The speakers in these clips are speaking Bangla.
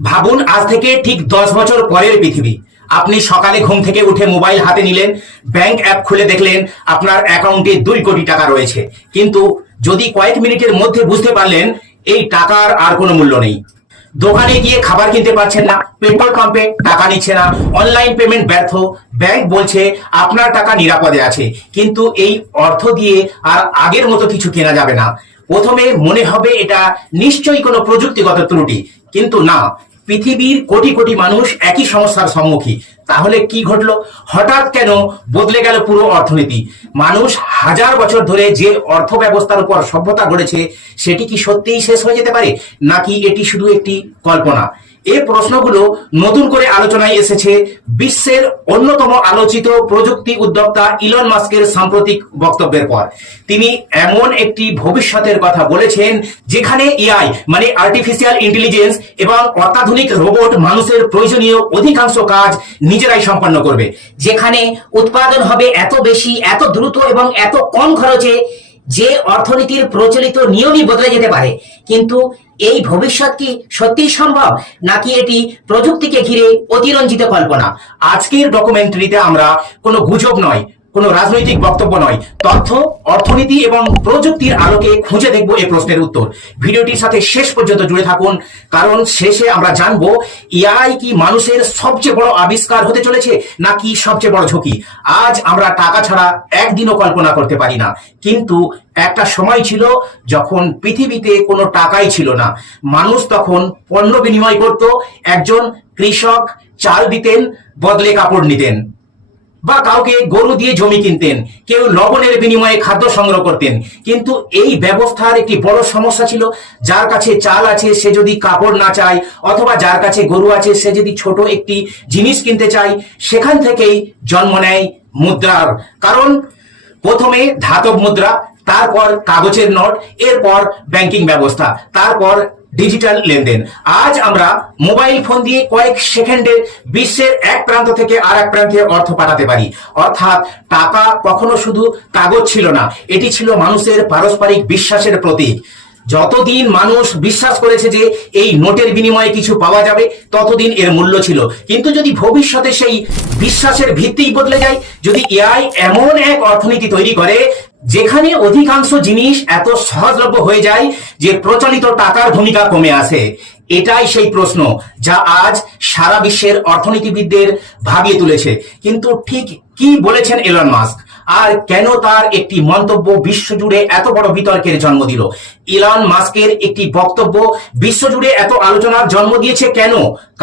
ভাবুন আজ থেকে ঠিক 10 বছর পরের পৃথিবী। আপনি সকালে ঘুম থেকে উঠে মোবাইল হাতে নিলেন, ব্যাংক অ্যাপ খুলে দেখলেন আপনার অ্যাকাউন্টে 2 কোটি টাকা রয়েছে, কিন্তু যদি কয়েক মিনিটের মধ্যে বুঝতে পারলেন এই টাকার আর কোনো মূল্য নেই। দোকানে গিয়ে খাবার কিনতে পারছেন না, পেট্রোল পাম্পে টাকা নিচ্ছে না, অনলাইন পেমেন্ট ব্যর্থ, ব্যাংক বলছে আপনার টাকা নিরাপদে আছে, কিন্তু এই অর্থ দিয়ে আর আগের মতো কিছু কেনা যাবে না। প্রথমে মনে হবে এটা নিশ্চয়ই কোনো প্রযুক্তিগত ত্রুটি, কিন্তু না, পৃথিবীর কোটি কোটি মানুষ একই সমস্যার সম্মুখীন। তাহলে কি ঘটলো? হঠাৎ কেন বদলে গেল পুরো অর্থনীতি? মানুষ হাজার বছর ধরে যে অর্থ ব্যবস্থার উপর সভ্যতা গড়েছে সেটি কি সত্যিই শেষ হয়ে যেতে পারে, নাকি এটি শুধু একটি কল্পনা? এই প্রশ্নগুলো নতুন করে আলোচনায় এসেছে বিশ্বের অন্যতম আলোচিত প্রযুক্তি উদ্যোক্তা ইলন মাস্কের সাম্প্রতিক বক্তব্যের পর। তিনি এমন একটি ভবিষ্যতের কথা বলেছেন যেখানে এআই মানে আর্টিফিশিয়াল ইন্টেলিজেন্স এবং অত্যাধুনিক রোবট মানুষের প্রয়োজনীয় অধিকাংশ কাজ নিজেরাই সম্পন্ন করবে, যেখানে উৎপাদন হবে এত বেশি, এত দ্রুত এবং এত কম খরচে যে অর্থনীতির প্রচলিত নিয়মই বদলে যেতে পারে। কিন্তু এই ভবিষ্যৎ কি সত্যিই সম্ভব, নাকি এটি প্রযুক্তিকে ঘিরে অতিরঞ্জিত কল্পনা? আজকের ডকুমেন্টারিতে আমরা কোনো গুজব নয়, কোনো রাজনৈতিক বক্তব্য নয়, তথ্য, অর্থনীতি এবং প্রযুক্তির আলোকে খুঁজে দেখব এই প্রশ্নের উত্তর। ভিডিওটির সাথে শেষ পর্যন্ত জুড়ে থাকুন, কারণ শেষে আমরা জানবো এআই কি মানুষের সবচেয়ে বড় আবিষ্কার হতে চলেছে, নাকি সবচেয়ে বড় ঝুঁকি। আজ আমরা টাকা ছাড়া একদিনও কল্পনা করতে পারি না, কিন্তু একটা সময় ছিল যখন পৃথিবীতে কোনো টাকাই ছিল না। মানুষ তখন পণ্য বিনিময় করত। একজন কৃষক চাল দিতেন, বদলে কাপড় নিতেন, বা কাউকে গরু দিয়ে জমি কিনতেন, কেউ লবণের বিনিময়ে খাদ্য সংগ্রহ করতেন। কিন্তু এই ব্যবস্থার একটি বড় সমস্যা ছিল, যার কাছে চাল আছে সে যদি কাপড় না চায়, অথবা যার কাছে গরু আছে সে যদি ছোট একটি জিনিস কিনতে চায়, সেখান থেকেই জন্ম নেয় মুদ্রার। কারণ প্রথমে ধাতব মুদ্রা, তারপর কাগজের নোট, এরপর ব্যাংকিং ব্যবস্থা, তারপর ডিজিটাল লেনদেন। আজ আমরা মোবাইল ফোন দিয়ে কয়েক সেকেন্ডে বিশ্বের এক প্রান্ত থেকে আর এক প্রান্তে অর্থ পাঠাতে পারি। অর্থাৎ টাকা কখনো শুধু কাগজ ছিল না, এটি ছিল মানুষের পারস্পরিক বিশ্বাসের প্রতীক। যতদিন মানুষ বিশ্বাস করেছে যে এই নোটের বিনিময়ে কিছু পাওয়া যাবে, ততদিন এর মূল্য ছিল। কিন্তু যদি ভবিষ্যতে সেই বিশ্বাসের ভিত্তিই বদলে যায়, যদি এআই এমন এক অর্থনীতি তৈরি করে যেখানে অধিকাংশ জিনিস এত সহজলভ্য হয়ে যায় যে প্রচলিত টাকার ভূমিকা কমে আসে, এটাই সেই প্রশ্ন যা আজ সারা বিশ্বের অর্থনীতিবিদদের ভাবিয়ে তুলেছে। কিন্তু ঠিক কি বলেছেন এলন মাস্ক, আর কেন তার একটি মন্তব্য বিশ্বজুড়ে এত বড় বিতর্কের জন্ম দিল? ইলন মাস্কের একটি বক্তব্য বিশ্বজুড়ে এত আলোচনার জন্ম দিয়েছে কেন?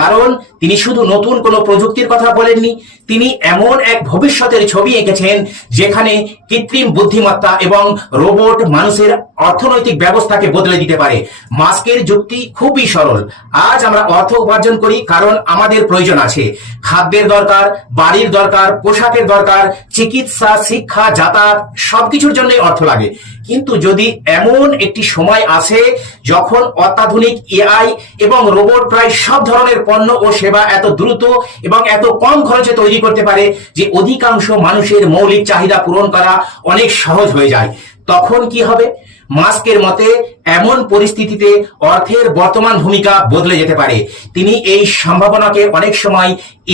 কারণ তিনি শুধু নতুন কোনো প্রযুক্তির কথা বলেননি, তিনি এমন এক ভবিষ্যতের ছবি এঁকেছেন যেখানে কৃত্রিম বুদ্ধিমত্তা এবং রোবট মানুষের অর্থনৈতিক ব্যবস্থাকে বদলে দিতে পারে। মাস্কের যুক্তি খুবই সরল। আজ আমরা অর্থ উপার্জন করি কারণ আমাদের প্রয়োজন আছে, খাদ্যের দরকার, বাড়ির দরকার, পোশাকের দরকার, চিকিৎসা, শিক্ষা, যাতায়াত, সবকিছুর জন্য অর্থ লাগে। কিন্তু যদি এমন একটি সময় আসে যখন অত্যাধুনিক এআই এবং রোবট প্রায় সব ধরনের পণ্য ও সেবা এত দ্রুত এবং এত কম খরচে তৈরি করতে পারে যে অধিকাংশ মানুষের মৌলিক চাহিদা পূরণ করা অনেক সহজ হয়ে যায়, তখন কি হবে? মাস্কের মতে এমন পরিস্থিতিতে অর্থের বর্তমান ভূমিকা বদলে যেতে পারে। তিনি এই সম্ভাবনাকে অনেক সময়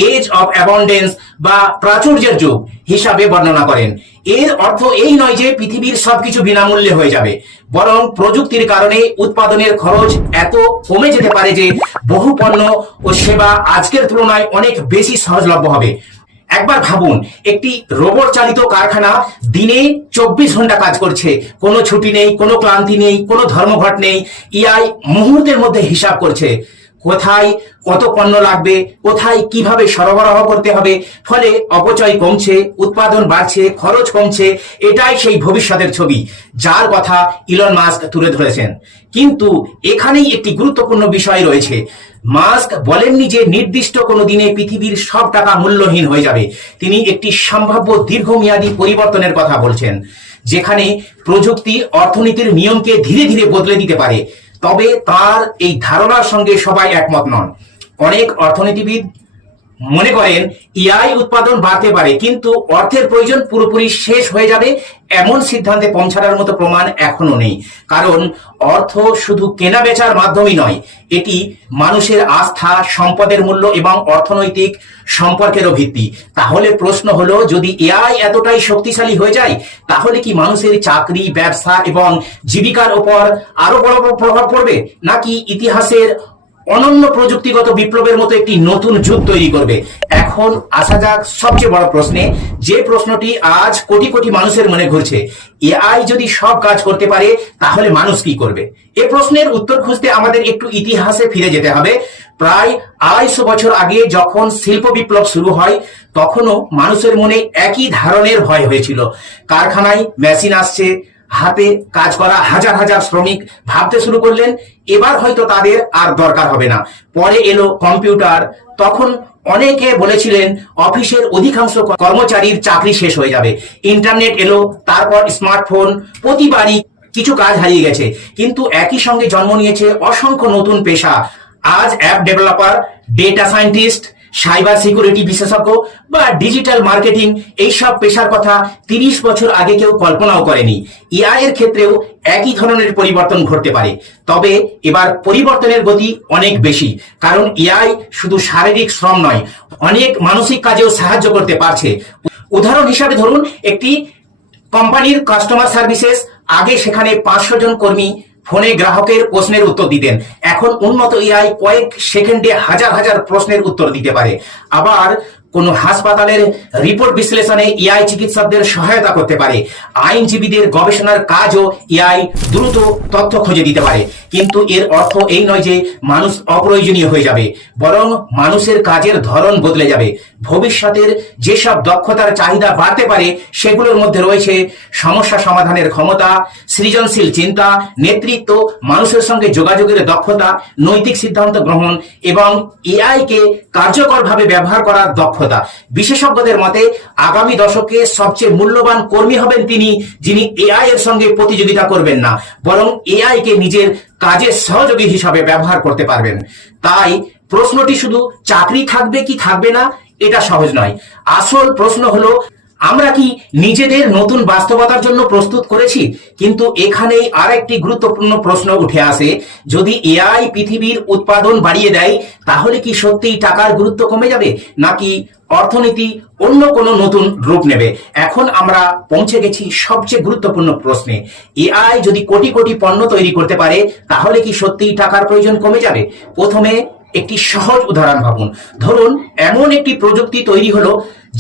এজ অফ অ্যাবান্ডেন্স বা প্রাচুর্যের যুগ হিসাবে বর্ণনা করেন। এর অর্থ এই নয় যে পৃথিবীর সবকিছু বিনামূল্যে হয়ে যাবে, বরং প্রযুক্তির কারণে উৎপাদনের খরচ এত কমে যেতে পারে যে বহু পণ্য ও সেবা আজকের তুলনায় অনেক বেশি সহজলভ্য হবে। একবার ভাবুন, একটি রোবট চালিত কারখানা দিনে 24 ঘন্টা কাজ করছে, কোনো ছুটি নেই, কোনো ক্লান্তি নেই, কোনো ধর্মঘট নেই। এআই মুহূর্তের মধ্যে হিসাব করছে কোথায় কত পণ্য লাগবে, কোথায় কিভাবে সরবরাহ করতে হবে। ফলে অপচয় কমছে, উৎপাদন বাড়ছে, খরচ কমছে। এটাই সেই ভবিষ্যতের ছবি যার কথা ইলন মাস্ক তুলে ধরেছেন। কিন্তু এখানেই একটি গুরুত্বপূর্ণ বিষয় রয়েছে। মাস্ক বলেননি যে নির্দিষ্ট কোনো দিনে পৃথিবীর সব টাকা মূল্যহীন হয়ে যাবে। তিনি একটি সম্ভাব্য দীর্ঘমেয়াদী পরিবর্তনের কথা বলছেন, যেখানে প্রযুক্তি অর্থনীতির নিয়মকে ধীরে ধীরে বদলে দিতে পারে। তবে তার এই ধারণার সঙ্গে সবাই একমত নন। অনেক অর্থনীতিবিদ মনে করেন এআই উৎপাদন বাড়তে পারে কিন্তু অর্থের প্রয়োজন পুরোপুরি শেষ হয়ে যাবে, এমন সিদ্ধান্তে পৌঁছানোর মতো প্রমাণ এখনো নেই। কারণ অর্থ শুধু কেনা বেচার মাধ্যমই নয়, এটি মানুষের আস্থা, সম্পদের মূল্য এবং অর্থনৈতিক সম্পর্কেরও ভিত্তি। তাহলে প্রশ্ন হলো, যদি এআই এতটাই শক্তিশালী হয়ে যায় তাহলে কি মানুষের চাকরি, ব্যবসা এবং জীবিকার উপর আরো বড় প্রভাব পড়বে, নাকি ইতিহাসের অনন্য প্রযুক্তিগত বিপ্লবের মতো একটি নতুন যুগ তৈরি করবে? এখন আসা যাক সবচেয়ে বড় প্রশ্নে, যে প্রশ্নটি আজ কোটি কোটি মানুষের মনে ঘুরছে। এআই যদি সব কাজ করতে পারে তাহলে মানুষ কি করবে? এ প্রশ্নের উত্তর খুঁজতে আমাদের একটু ইতিহাসে ফিরে যেতে হবে। প্রায় 250 বছর আগে যখন শিল্প বিপ্লব শুরু হয় তখনও মানুষের মনে একই ধরনের ভয় হয়েছিল। কারখানায় মেশিন আসছে, হাতে কাজ করা হাজার হাজার শ্রমিক ভাবতে শুরু করলেন এবার হয়তো তাদের আর দরকার হবে না। পরে এলো কম্পিউটার, তখন অনেকে বলেছিলেন অফিসের অধিকাংশ কর্মচারীর চাকরি শেষ হয়ে যাবে। ইন্টারনেট এলো, তারপর স্মার্টফোন, প্রতিবারই কিছু কাজ হারিয়ে গেছে, কিন্তু একই সঙ্গে জন্ম নিয়েছে অসংখ্য নতুন পেশা। আজ app developer, data scientist, cyber security বিশেষজ্ঞ বা ডিজিটাল মার্কেটিং, এইসব পেশার কথা 30 বছর আগে কেউ কল্পনাও করেনি। এআই এর ক্ষেত্রেও একই ধরনের পরিবর্তন ঘটতে পারে, তবে এবার পরিবর্তনের গতি অনেক বেশি। কারণ এআই শুধু শারীরিক শ্রম নয়, অনেক মানসিক কাজেও সাহায্য করতে পারছে। উদাহরণ হিসাবে ধরুন, একটি কোম্পানির কাস্টমার সার্ভিসেস, আগে সেখানে 500 জন কর্মী ফোনে গ্রাহকের প্রশ্নের উত্তর দিতেন, এখন উন্নত এআই কয়েক সেকেন্ডে হাজার হাজার প্রশ্নের উত্তর দিতে পারে। আবার কোনো হাসপাতালের রিপোর্ট বিশ্লেষণে এআই চিকিৎসকদের সহায়তা করতে পারে। আইনজীবীদের গবেষণার কাজও এআই দ্রুত তথ্য খুঁজে দিতে পারে। কিন্তু এর অর্থ এই নয় যে মানুষ অপ্রয়োজনীয় হয়ে যাবে, বরং মানুষের কাজের ধরন বদলে যাবে। ভবিষ্যতের যেসব দক্ষতার চাহিদা বাড়তে পারে সেগুলোর মধ্যে রয়েছে সমস্যা সমাধানের ক্ষমতা, সৃজনশীল চিন্তা, নেতৃত্ব, মানুষের সঙ্গে যোগাযোগের দক্ষতা, নৈতিক সিদ্ধান্ত গ্রহণ এবং এআই কে কার্যকরভাবে ব্যবহার করার দক্ষতা। বিশেষজ্ঞদের মতে আগামী দশকে সবচেয়ে মূল্যবান কর্মী হবেন তিনি, যিনি এআই এর সঙ্গে প্রতিযোগিতা করবেন না, বরং এআই কে নিজের কাজের সহযোগী হিসাবে ব্যবহার করতে পারবেন। তাই প্রশ্নটি শুধু চাকরি থাকবে কি থাকবে না এটা সহজ নয়। আসল প্রশ্ন হলো, আমরা কি নিজেদের নতুন বাস্তবতার জন্য প্রস্তুত করেছি? কিন্তু এখানেই আরেকটি গুরুত্বপূর্ণ প্রশ্ন উঠে আসে, যদি এআই পৃথিবীর উৎপাদন বাড়িয়ে দেয় তাহলে কি সত্যিই টাকার গুরুত্ব কমে যাবে, নাকি অর্থনীতি অন্য কোনো নতুন রূপ নেবে? এখন আমরা পৌঁছে গেছি সবচেয়ে গুরুত্বপূর্ণ প্রশ্নে। এআই যদি কোটি কোটি পণ্য তৈরি করতে পারে তাহলে কি সত্যিই টাকার প্রয়োজন কমে যাবে? প্রথমে একটি সহজ উদাহরণ ভাবুন। ধরুন এমন একটি প্রযুক্তি তৈরি হলো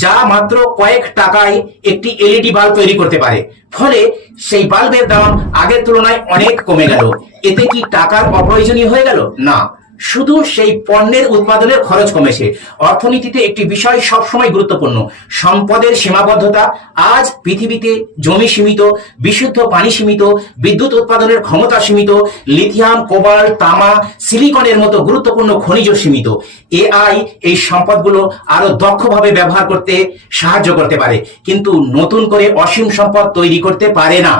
যা মাত্র কয়েক টাকায় একটি এলইডি বাল্ব তৈরি করতে পারে, ফলে সেই বাল্বের দাম আগের তুলনায় অনেক কমে গেল। এতে কি টাকার অপ্রয়োজনীয় হয়ে গেল? না, শুধু সেই পণ্যের উৎপাদনের খরচ কমেছে। অর্থনীতিতে একটি বিষয় সবসময় গুরুত্বপূর্ণ, সম্পদের সীমাবদ্ধতা। আজ পৃথিবীতে জমি সীমিত, বিশুদ্ধ পানি সীমিত, বিদ্যুৎ উৎপাদনের ক্ষমতা সীমিত, লিথিয়াম, কোবাল্ট, তামা, সিলিকনের মতো গুরুত্বপূর্ণ খনিজ সীমিত। এআই এই সম্পদগুলো আরো দক্ষভাবে ব্যবহার করতে সাহায্য করতে পারে, কিন্তু নতুন করে অসীম সম্পদ তৈরি করতে পারে না।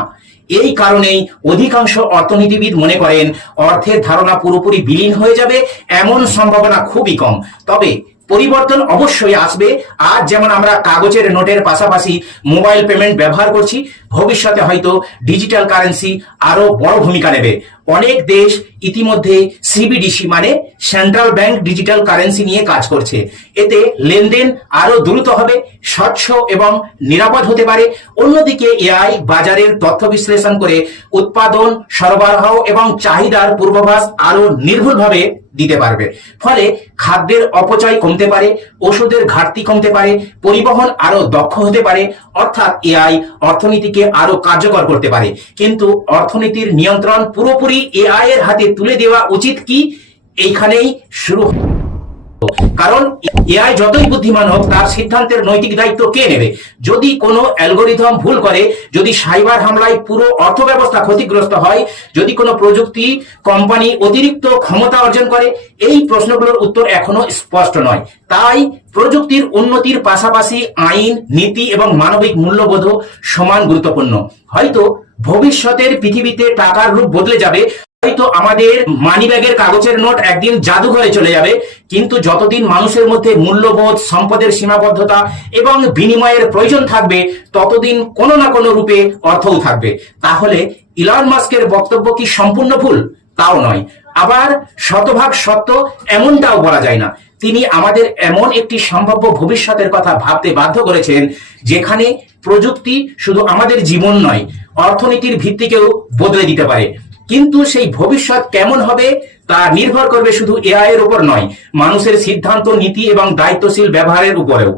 এই কারণেই অধিকাংশ অর্থনীতিবিদ মনে করেন অর্থের ধারণা পুরোপুরি বিলীন হয়ে যাবে এমন সম্ভাবনা খুবই কম। তবে পরিবর্তন অবশ্যই আসবে। আজ যেমন আমরা কাগজের নোটের পাশাপাশি মোবাইল পেমেন্ট ব্যবহার করছি, ভবিষ্যতে হয়তো ডিজিটাল কারেন্সি আরো বড় ভূমিকা নেবে। অনেক দেশ ইতিমধ্যে সিবিডিসি মানে সেন্ট্রাল ব্যাংক ডিজিটাল কারেন্সি নিয়ে কাজ করছে। এতে লেনদেন আরো দ্রুত হবে, স্বচ্ছ এবং নিরাপদ হতে পারে। অন্যদিকে এআই বাজারের তথ্য বিশ্লেষণ করে উৎপাদন, সরবরাহ এবং চাহিদার পূর্বাভাস আরো নির্ভুলভাবে দিতে পারবে। ফলে খাদ্যের অপচয় কমতে পারে, ওষুধের ঘাটতি কমতে পারে, পরিবহন আরো দক্ষ হতে পারে। অর্থাৎ এআই অর্থনীতিকে আরো কার্যকর করতে পারে। কিন্তু অর্থনীতির নিয়ন্ত্রণ পুরোপুরি এআই এর হাতে তুলে দেওয়া উচিত কি? এইখানেই শুরু। কারণ এআই যতই বুদ্ধিমান হোক তার সিদ্ধান্তের নৈতিক দায়িত্ব কে নেবে? যদি কোনো অ্যালগোরিদম ভুল করে, যদি সাইবার হামলায় পুরো অর্থব্যবস্থা ক্ষতিগ্রস্ত হয়, যদি কোনো প্রযুক্তি কোম্পানি অতিরিক্ত ক্ষমতা অর্জন করে, এই প্রশ্নগুলোর উত্তর এখনো স্পষ্ট নয়। তাই প্রযুক্তির উন্নতির পাশাপাশি আইন, নীতি এবং মানবিক মূল্যবোধও সমান গুরুত্বপূর্ণ। হয়তো ভবিষ্যতের পৃথিবীতে টাকার রূপ বদলে যাবে, হয়তো আমাদের মানিব্যাগের কাগজের নোট একদিন জাদুঘরে চলে যাবে, কিন্তু যতদিন মানুষের মধ্যে মূল্যবোধ, সম্পদের সীমাবদ্ধতা এবং বিনিময়ের প্রয়োজন থাকবে, ততদিন কোনো না কোনো রূপে অর্থও থাকবে। তাহলে ইলন মাস্কের বক্তব্য কি সম্পূর্ণ ভুল? তাও নয়, আবার শতভাগ সত্য এমনটাও বলা যায় না। তিনি আমাদের এমন একটি সম্ভাব্য ভবিষ্যতের কথা ভাবতে বাধ্য করেছেন, যেখানে প্রযুক্তি শুধু আমাদের জীবন নয়, অর্থনীতির ভিত্তিকেও বদলে দিতে পারে। কিন্তু সেই ভবিষ্যৎ কেমন হবে তা নির্ভর করবে শুধু এআই এর উপর নয়, মানুষের সিদ্ধান্ত, নীতি এবং দায়িত্বশীল ব্যবহারের উপরেও।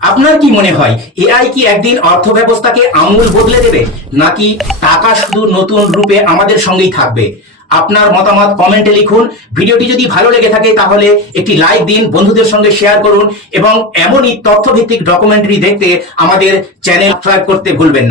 আপনার কি মনে হয়, এআই কি একদিন অর্থ ব্যবস্থাকে আমূল বদলে দেবে, নাকি টাকা শুধু নতুন রূপে আমাদের সঙ্গেই থাকবে? আপনার মতামত কমেন্টে লিখুন। ভিডিওটি যদি ভালো লেগে থাকে তাহলে একটি লাইক দিন, বন্ধুদের সঙ্গে শেয়ার করুন এবং এমনই তথ্যভিত্তিক ডকুমেন্টারি দেখতে আমাদের চ্যানেল সাবস্ক্রাইব করতে ভুলবেন না।